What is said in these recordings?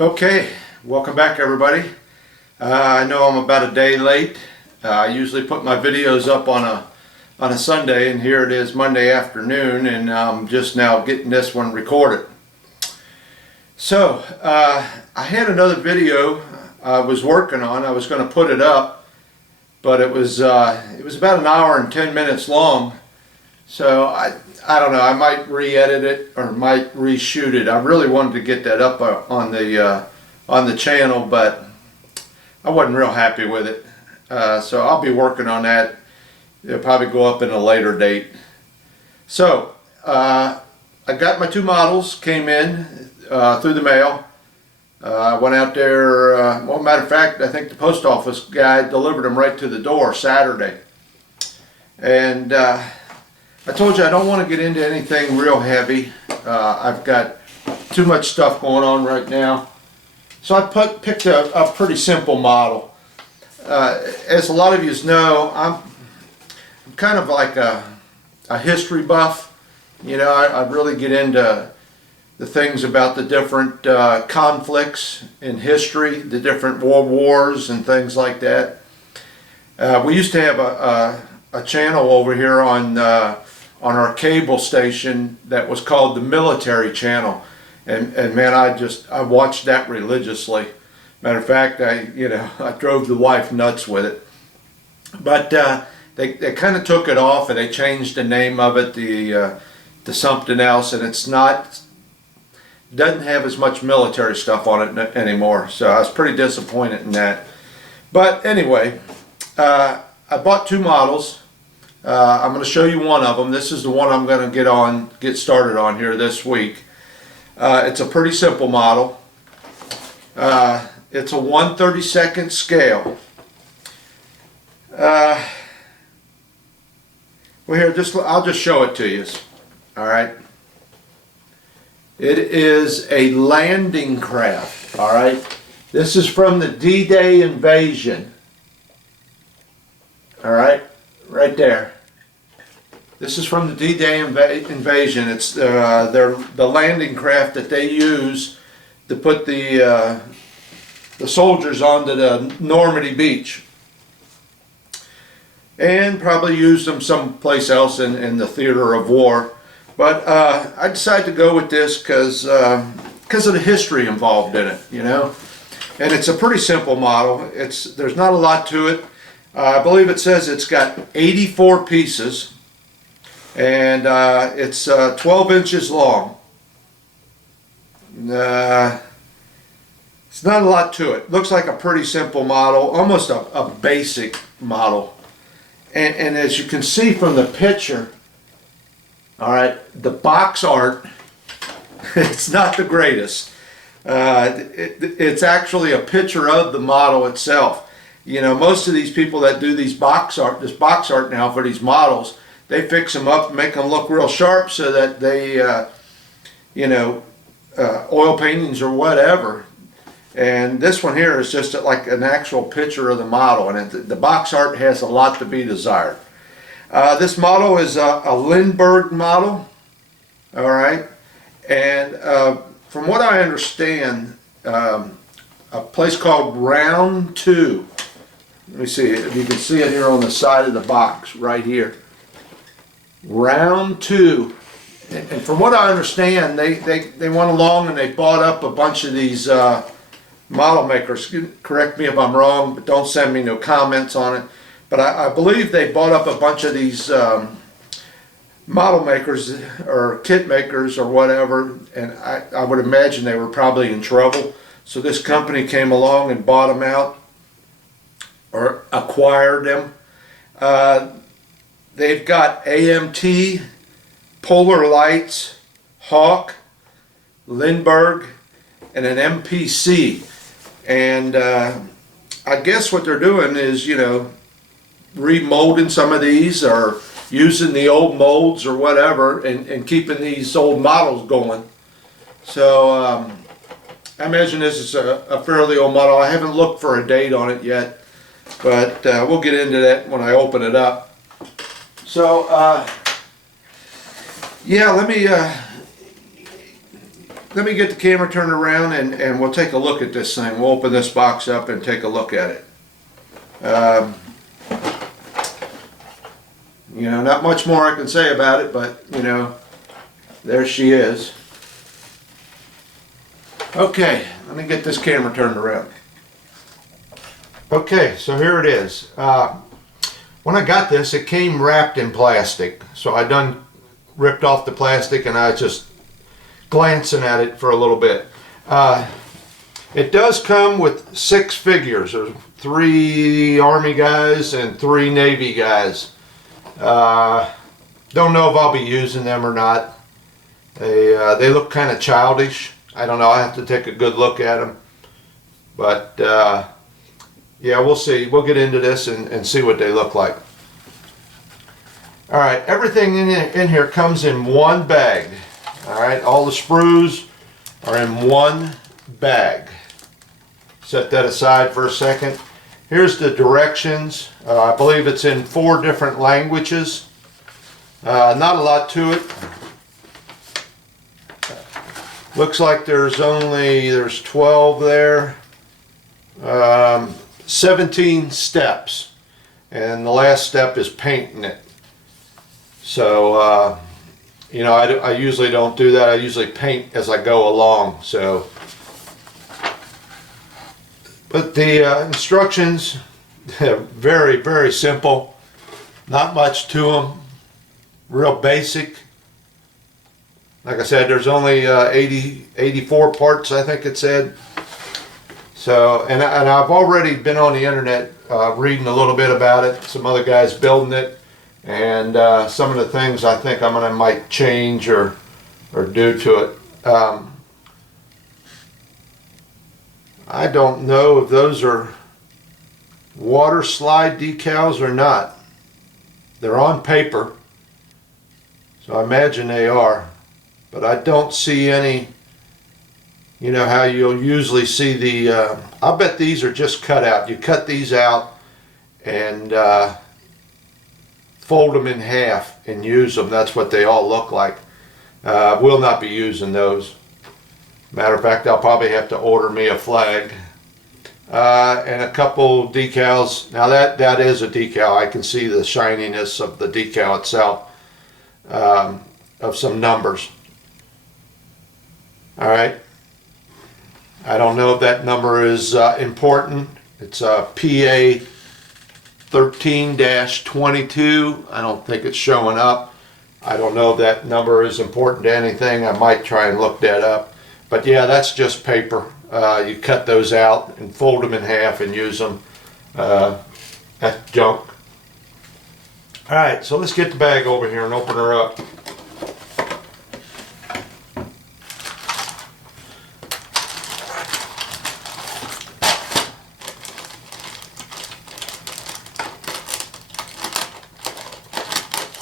Okay, welcome back everybody. I know I'm about a day late. I usually put my videos up on a Sunday, and here it is Monday afternoon, and I'm just now getting this one recorded. So I had another video I was working on. I was going to put it up, but it was about an hour and 10 minutes long. So I don't know, I might re-edit it or might reshoot it. I really wanted to get that up on the channel, but I wasn't real happy with it. So I'll be working on that. It'll probably go up in a later date. So I got my two models, came in through the mail. I went out there, well, matter of fact, I think the post office guy delivered them right to the door Saturday. And I told you I don't want to get into anything real heavy. I've got too much stuff going on right now. So I picked a pretty simple model. As a lot of you know, I'm kind of like a history buff. You know, I really get into the things about the different conflicts in history, the different world wars and things like that. We used to have a channel over here on our cable station that was called the Military Channel, and man, I watched that religiously. Matter of fact, I drove the wife nuts with it. But they kind of took it off, and they changed the name of it to something else, and doesn't have as much military stuff on it anymore. So I was pretty disappointed in that. But anyway, I bought two models. I'm going to show you one of them. This is the one I'm going to get started on here this week. It's a pretty simple model. It's a 1/32 scale. Well, here, I'll just show it to you. All right. It is a landing craft. All right. This is from the D-Day invasion. All right. Right there. This is from the D-Day invasion. It's the landing craft that they use to put the soldiers onto the Normandy beach, and probably used them someplace else in the theater of war. But I decided to go with this because of the history involved in it, you know. And it's a pretty simple model. There's not a lot to it. I believe it says it's got 84 pieces, and it's 12 inches long. It's not a lot to it. Looks like a pretty simple model, almost a basic model. And as you can see from the picture, all right, the box art, it's not the greatest. It's actually a picture of the model itself. You know, most of these people that do this box art now for these models, they fix them up and make them look real sharp so that they, oil paintings or whatever. And this one here is just like an actual picture of the model, and the box art has a lot to be desired. This model is a Lindberg model, all right, and from what I understand, a place called Round 2. Let me see if you can see it here on the side of the box right here. Round 2. And from what I understand, they went along and they bought up a bunch of these model makers. Correct me if I'm wrong, but don't send me no comments on it. But I believe they bought up a bunch of these model makers or kit makers or whatever, and I would imagine they were probably in trouble. So this company came along and bought them out, or acquired them. They've got AMT, Polar Lights, Hawk, Lindberg, and an MPC. And I guess what they're doing is, you know, remolding some of these or using the old molds or whatever, and keeping these old models going. So I imagine this is a fairly old model. I haven't looked for a date on it yet, but we'll get into that when I open it up. So yeah, let me let me get the camera turned around and we'll take a look at this thing. We'll open this box up and take a look at it. You know, not much more I can say about it, but you know, there she is. Okay, let me get this camera turned around. Okay, so here it is. When I got this, it came wrapped in plastic. So I done ripped off the plastic and I just glancing at it for a little bit. It does come with 6 figures. There's 3 Army guys and 3 Navy guys. Don't know if I'll be using them or not. They look kind of childish. I don't know. I have to take a good look at them. But yeah, we'll see. We'll get into this and see what they look like. All right, everything in here comes in one bag. All right, all the sprues are in one bag. Set that aside for a second. Here's the directions. I believe it's in 4 different languages. Not a lot to it. Looks like there's 12 there. 17 steps, and the last step is painting it. So you know, I usually don't do that. I usually paint as I go along. So, but the instructions, very, very simple. Not much to them. Real basic. Like I said, there's only 84 parts, I think it said. So, and I've already been on the internet reading a little bit about it. Some other guys building it, and some of the things I think might change or do to it. I don't know if those are water slide decals or not. They're on paper, so I imagine they are, but I don't see any. You know how you'll usually see the, I bet these are just cut out. You cut these out and fold them in half and use them. That's what they all look like. We'll not be using those. Matter of fact, I'll probably have to order me a flag. And a couple decals. Now that is a decal. I can see the shininess of the decal itself, of some numbers. All right. I don't know if that number is important. It's PA 13-22. I don't think it's showing up. I don't know if that number is important to anything. I might try and look that up. But yeah, that's just paper. You cut those out and fold them in half and use them. That's junk. All right, so let's get the bag over here and open her up.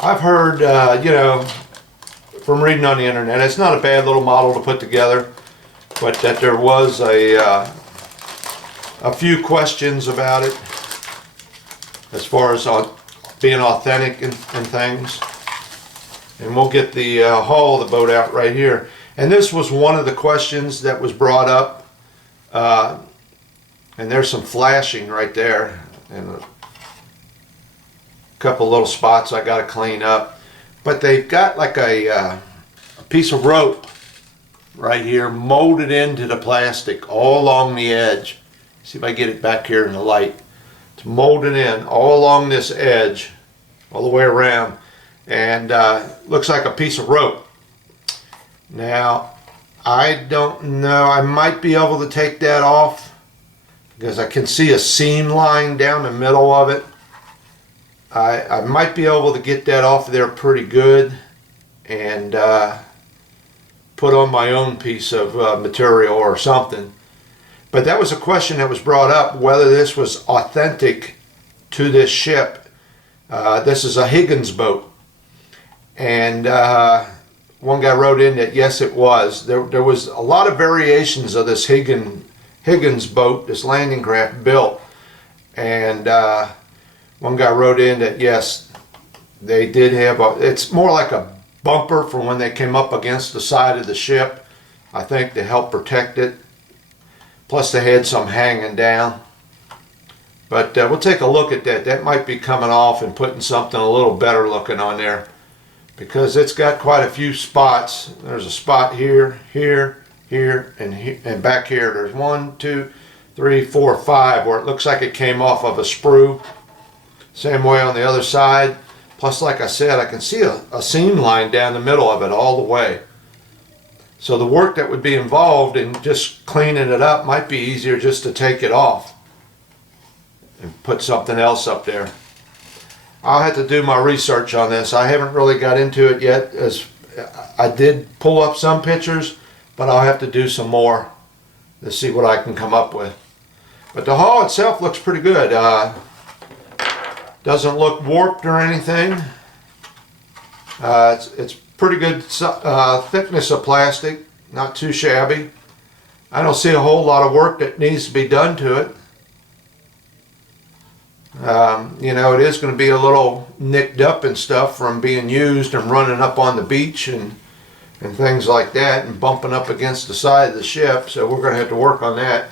I've heard, you know, from reading on the internet, it's not a bad little model to put together, but that there was a few questions about it as far as being authentic and things. And we'll get the hull of the boat out right here. And this was one of the questions that was brought up. And there's some flashing right there. And a couple little spots I got to clean up. But they've got like a piece of rope right here molded into the plastic all along the edge. See if I get it back here in the light. It's molded in all along this edge, all the way around, and looks like a piece of rope. Now, I don't know. I might be able to take that off because I can see a seam line down the middle of it. I might be able to get that off of there pretty good and put on my own piece of material or something. But that was a question that was brought up, whether this was authentic to this ship. This is a Higgins boat. And one guy wrote in that yes, it was. There was a lot of variations of this Higgins boat, this landing craft built. And one guy wrote in that yes, they did have it's more like a bumper from when they came up against the side of the ship. I think, to help protect it. Plus they had some hanging down. But we'll take a look at that. That might be coming off and putting something a little better looking on there, because it's got quite a few spots. There's a spot here, here, and back here. There's 1, 2, 3, 4, 5 where it looks like it came off of a sprue. Same way on the other side. Plus, like I said, I can see a seam line down the middle of it all the way. So the work that would be involved in just cleaning it up might be easier just to take it off and put something else up there. I'll have to do my research on this. I haven't really got into it yet, as I did pull up some pictures, but I'll have to do some more to see what I can come up with. But the hull itself looks pretty good. Doesn't look warped or anything. It's pretty good thickness of plastic, not too shabby. I don't see a whole lot of work that needs to be done to it. You know, it is going to be a little nicked up and stuff from being used and running up on the beach and things like that, and bumping up against the side of the ship, so we're going to have to work on that.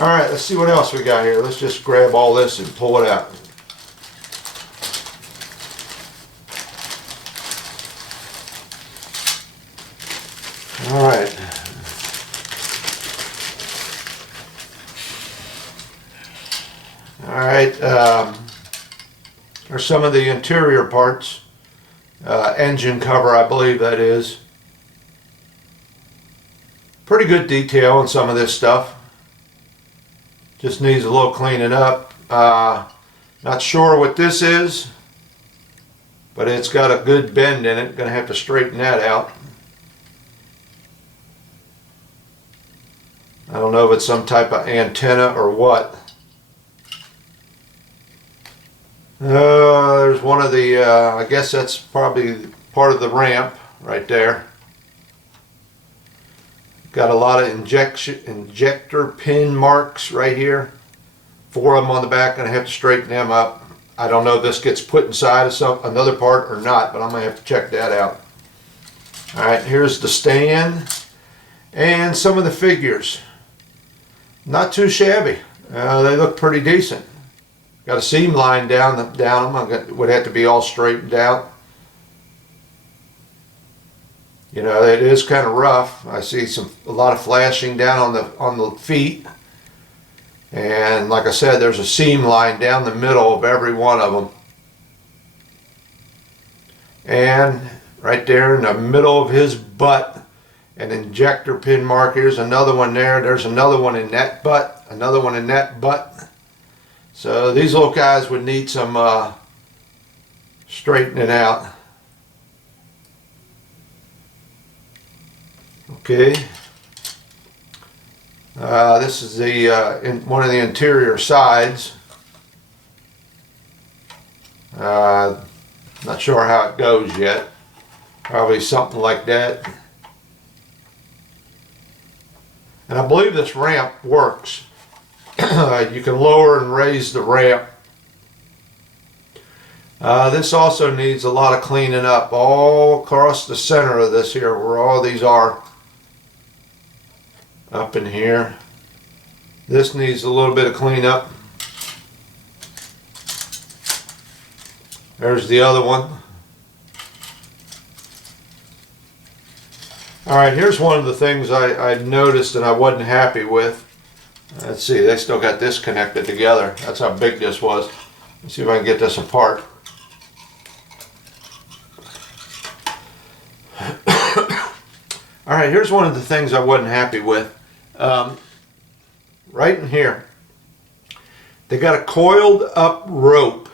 Alright, let's see what else we got here. Let's just grab all this and pull it out. Alright. Alright, there's some of the interior parts. Engine cover, I believe that is. Pretty good detail on some of this stuff. Just needs a little cleaning up. Not sure what this is, but it's got a good bend in it. Gonna have to straighten that out. I don't know if it's some type of antenna or what. There's one of the, I guess that's probably part of the ramp right there. Got a lot of injector pin marks right here. 4 of them on the back, and I have to straighten them up. I don't know if this gets put inside of another part or not, but I'm going to have to check that out. Alright, here's the stand and some of the figures. Not too shabby. They look pretty decent. Got a seam line down them. Would have to be all straightened out. You know, it is kind of rough. I see a lot of flashing down on the feet, and like I said, there's a seam line down the middle of every one of them. And right there in the middle of his butt, an injector pin mark. Here's another one there. There's another one in that butt. Another one in that butt. So these little guys would need some straightening out. Okay. This is the one of the interior sides. Not sure how it goes yet. Probably something like that. And I believe this ramp works. You can lower and raise the ramp. This also needs a lot of cleaning up all across the center of this here, where all these are. Up in here. This needs a little bit of cleanup. There's the other one. Alright, here's one of the things I noticed and I wasn't happy with. Let's see, they still got this connected together. That's how big this was. Let's see if I can get this apart. Alright, here's one of the things I wasn't happy with. Right in here, they got a coiled up rope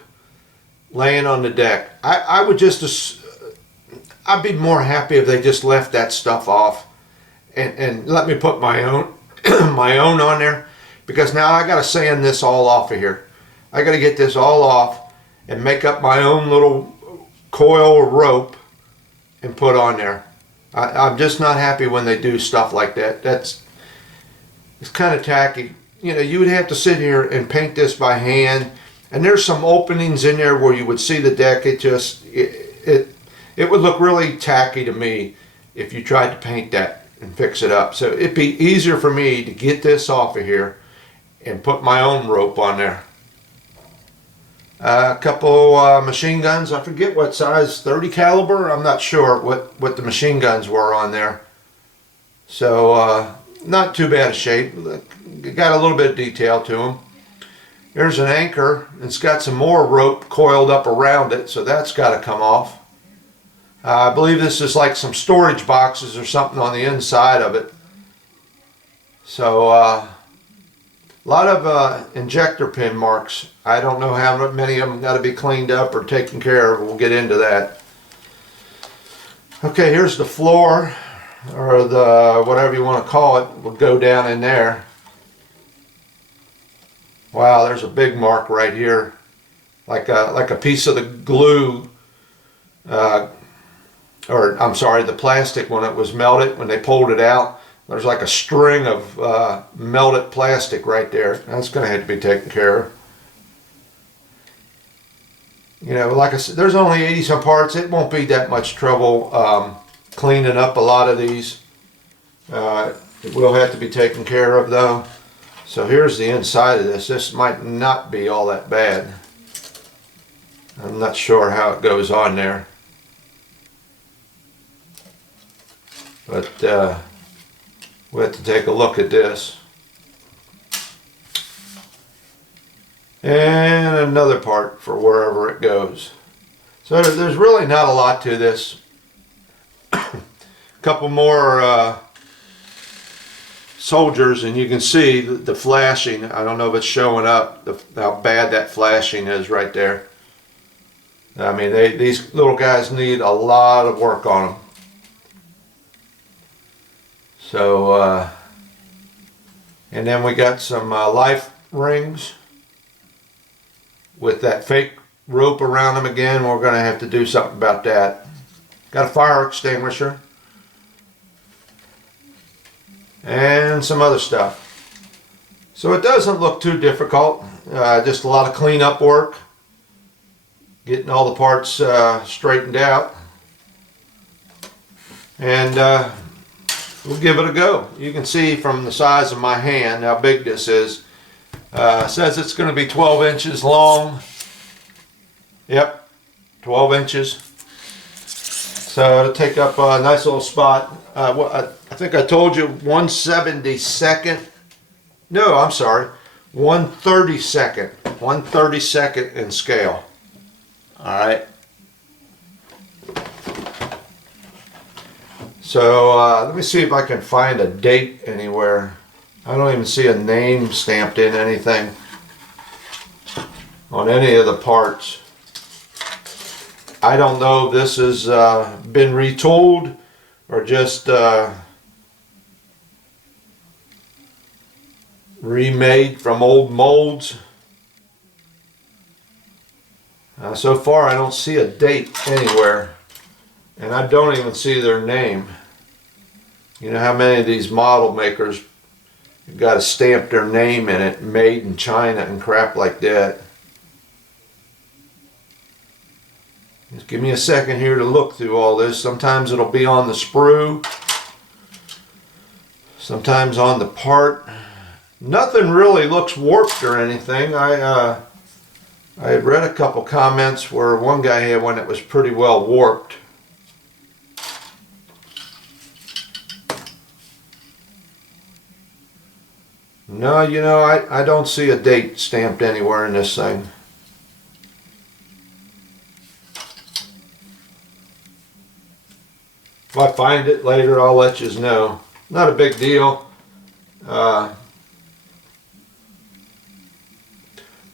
laying on the deck. I would just, I'd be more happy if they just left that stuff off and let me put my own my own on there, because now I got to sand this all off of here. I got to get this all off and make up my own little coil rope and put on there. I'm just not happy when they do stuff like that. It's kind of tacky. You know, you would have to sit here and paint this by hand, and there's some openings in there where you would see the deck. It would look really tacky to me if you tried to paint that. and fix it up. So it'd be easier for me to get this off of here and put my own rope on there. A couple machine guns. I forget what size, 30 caliber. I'm not sure what the machine guns were on there. So not too bad a shape. Got a little bit of detail to them. There's an anchor. It's got some more rope coiled up around it, so that's got to come off. I believe this is like some storage boxes or something on the inside of it. So a lot of injector pin marks. I don't know how many of them got to be cleaned up or taken care of. We'll get into that. Okay, here's the floor, or the whatever you want to call it. Will go down in there. Wow, there's a big mark right here, like a piece of the glue, or I'm sorry, the plastic when it was melted, when they pulled it out. There's like a string of melted plastic right there. That's going to have to be taken care of. You know, like I said, there's only 80 some parts. It won't be that much trouble cleaning up a lot of these. It will have to be taken care of though. So here's the inside of this. This might not be all that bad. I'm not sure how it goes on there. But we'll have to take a look at this. And another part for wherever it goes. So there's really not a lot to this. A couple more soldiers, and you can see the flashing. I don't know if it's showing up, how bad that flashing is right there. I mean, these little guys need a lot of work on them. So, and then we got some life rings with that fake rope around them again. We're going to have to do something about that. Got a fire extinguisher. And some other stuff. So it doesn't look too difficult. Just a lot of cleanup work. Getting all the parts straightened out. And we'll give it a go. You can see from the size of my hand how big this is. It says it's going to be 12 inches long. Yep, 12 inches. So it'll take up a nice little spot. I think I told you 1/72nd. No, I'm sorry. 1/32nd. 1/32nd in scale. Alright. So let me see if I can find a date anywhere. I don't even see a name stamped in anything on any of the parts. I don't know if this has been retooled or just remade from old molds. So far I don't see a date anywhere, and I don't even see their name. You know how many of these model makers got to stamp their name in it, made in China and crap like that. Just give me a second here to look through all this. Sometimes it'll be on the sprue, sometimes on the part. Nothing really looks warped or anything. I had read a couple comments where one guy had one that was pretty well warped. No, you know, I don't see a date stamped anywhere in this thing. If I find it later, I'll let you know. Not a big deal. But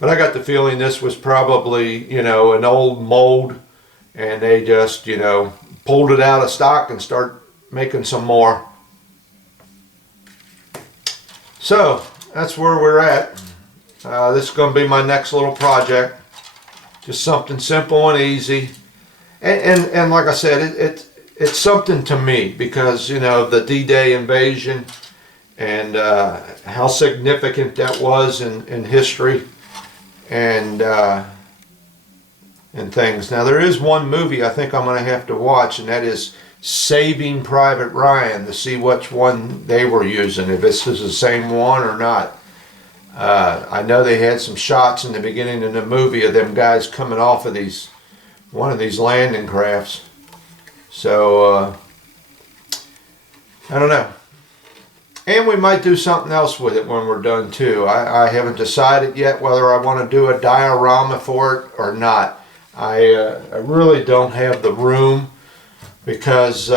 I got the feeling this was probably, you know, an old mold, and they just, you know, pulled it out of stock and start making some more. So that's where we're at. This is going to be my next little project. Just something simple and easy. And like I said, it's something to me because, you know, the D-Day invasion and how significant that was in history and things. Now there is one movie I think I'm going to have to watch, and that is Saving Private Ryan, to see which one they were using, if this is the same one or not. I know they had some shots in the beginning of the movie of them guys coming off of one of these landing crafts. So, I don't know. And we might do something else with it when we're done too. I haven't decided yet whether I want to do a diorama for it or not. I really don't have the room, because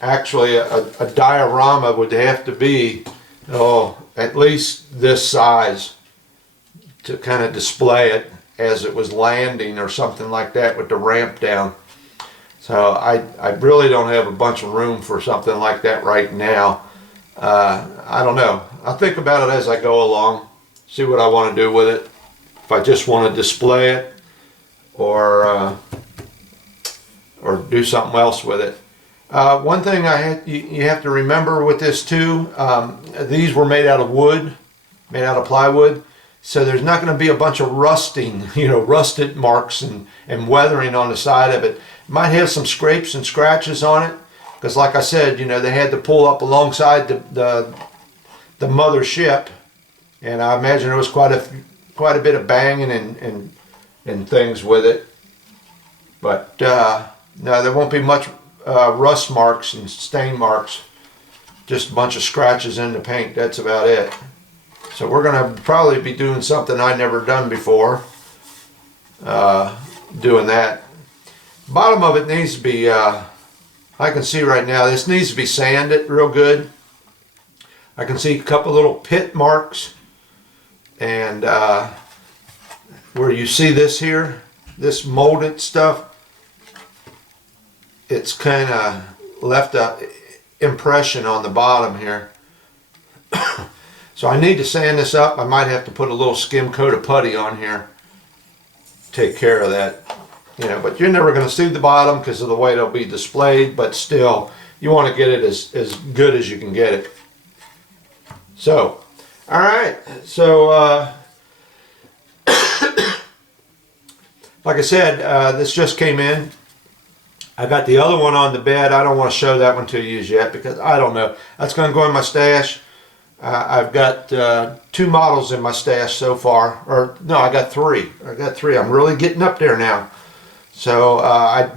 actually a diorama would have to be at least this size to kind of display it as it was landing or something like that with the ramp down. So I really don't have a bunch of room for something like that right now. I don't know. I'll think about it as I go along, see what I want to do with it. If I just want to display it or do something else with it. One thing you have to remember with this too, these were made out of wood, made out of plywood, so there's not going to be a bunch of rusting, rusted marks and weathering on the side of it. It might have some scrapes and scratches on it, because like I said, they had to pull up alongside the mother ship, and I imagine there was quite a bit of banging and things with it. But no, there won't be much rust marks and stain marks, just a bunch of scratches in the paint. That's about it. So we're going to probably be doing something I've never done before, doing that. Bottom of it needs to be, I can see right now, this needs to be sanded real good. I can see a couple little pit marks, and where you see this here, this molded stuff, it's kind of left a impression on the bottom here. So I need to sand this up. I might have to put a little skim coat of putty on here, take care of that. But you're never going to see the bottom because of the way it'll be displayed, but still, you want to get it as good as you can get it. So, all right, so like I said, this just came in. I got the other one on the bed. I don't want to show that one to you yet, because I don't know. That's going to go in my stash. I've got 2 models in my stash so far. Or no, I got 3. I'm really getting up there now. So I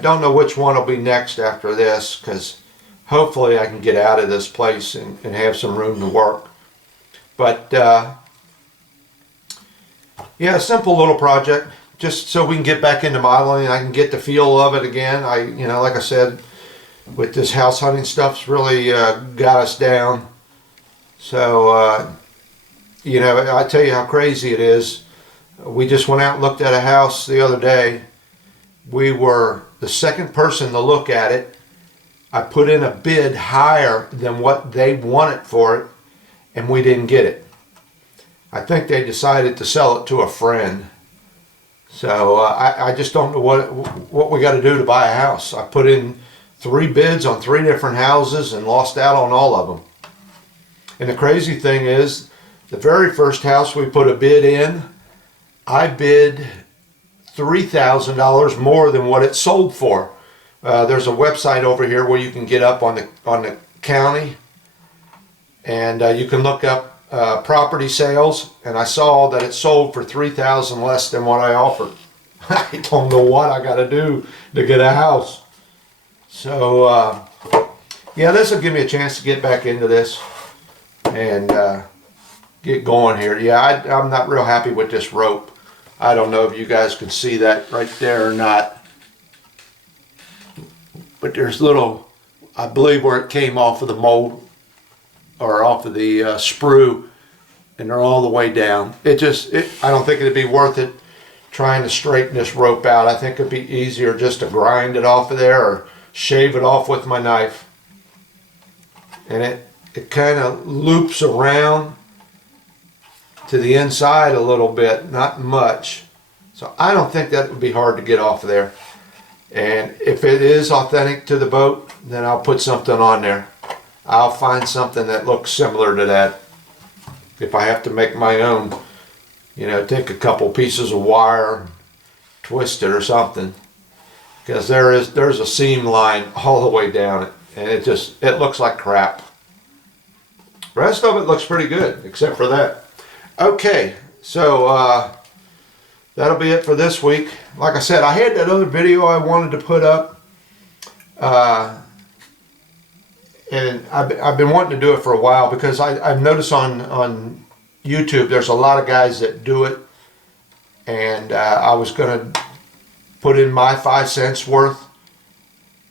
don't know which one will be next after this, because hopefully I can get out of this place and have some room to work. But yeah, a simple little project, just so we can get back into modeling. I can get the feel of it again. Like I said, with this house hunting stuff's really got us down. So I tell you how crazy it is. We just went out and looked at a house the other day. We were the second person to look at it. I put in a bid higher than what they wanted for it, and we didn't get it. I think they decided to sell it to a friend. So I just don't know what we got to do to buy a house. I put in 3 bids on 3 different houses and lost out on all of them. And the crazy thing is, the very first house we put a bid in, I bid $3,000 more than what it sold for. There's a website over here where you can get up on the county, and you can look up property sales, and I saw that it sold for $3,000 less than what I offered. I don't know what I got to do to get a house. So yeah, this will give me a chance to get back into this and get going here. Yeah, I'm not real happy with this rope. I don't know if you guys can see that right there or not, but there's little, I believe where it came off of the mold or off of the sprue, and they're all the way down. I don't think it'd be worth it trying to straighten this rope out. I think it'd be easier just to grind it off of there or shave it off with my knife. And it kind of loops around to the inside a little bit, not much. So I don't think that would be hard to get off of there. And if it is authentic to the boat, then I'll put something on there. I'll find something that looks similar to that. If I have to make my own, take a couple pieces of wire, twist it or something. because there's a seam line all the way down it, and it looks like crap. The rest of it looks pretty good, except for that. Okay, so that'll be it for this week. Like I said, I had that other video I wanted to put up, and I've been wanting to do it for a while, because I've noticed on YouTube there's a lot of guys that do it, and I was going to put in my 5 cents worth,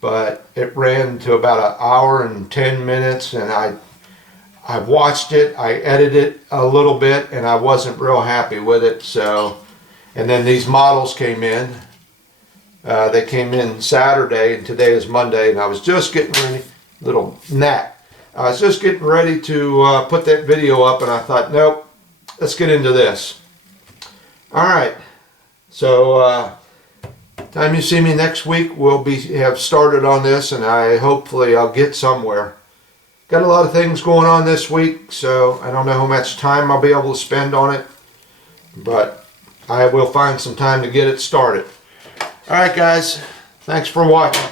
but it ran to about an hour and 10 minutes, and I watched it, I edited it a little bit, and I wasn't real happy with it. So, and then these models came in. They came in Saturday, and today is Monday, and I was just getting ready, little gnat. I was just getting ready to put that video up, and I thought, nope, let's get into this. All right, so time you see me next week, we'll have started on this, and hopefully I'll get somewhere. Got a lot of things going on this week, so I don't know how much time I'll be able to spend on it, but I will find some time to get it started. Alright guys, thanks for watching.